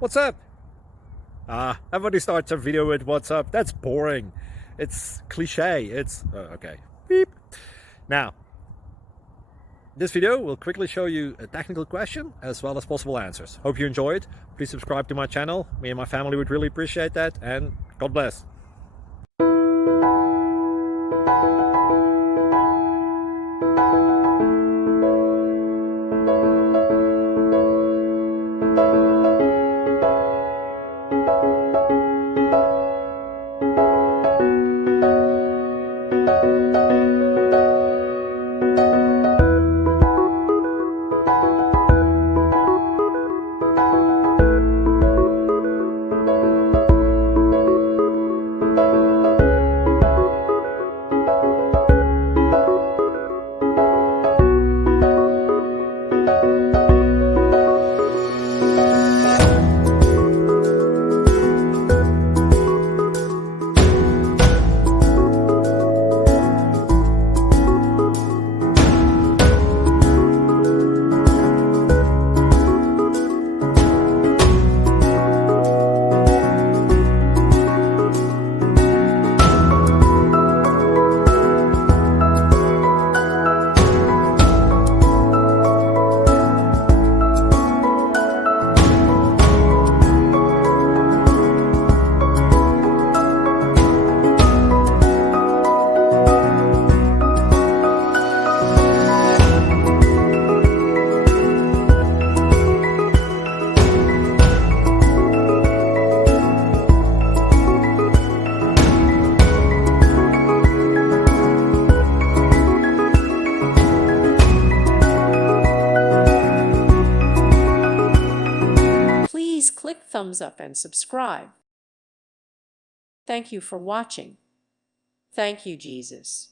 What's up? Everybody starts a video with what's up. That's boring. It's cliche. It's okay. Beep. Now, this video will quickly show you a technical question as well as possible answers. Hope you enjoyed. Please subscribe to my channel. Me and my family would really appreciate that, and God bless. Please click thumbs up and subscribe. Thank you for watching. Thank you, Jesus.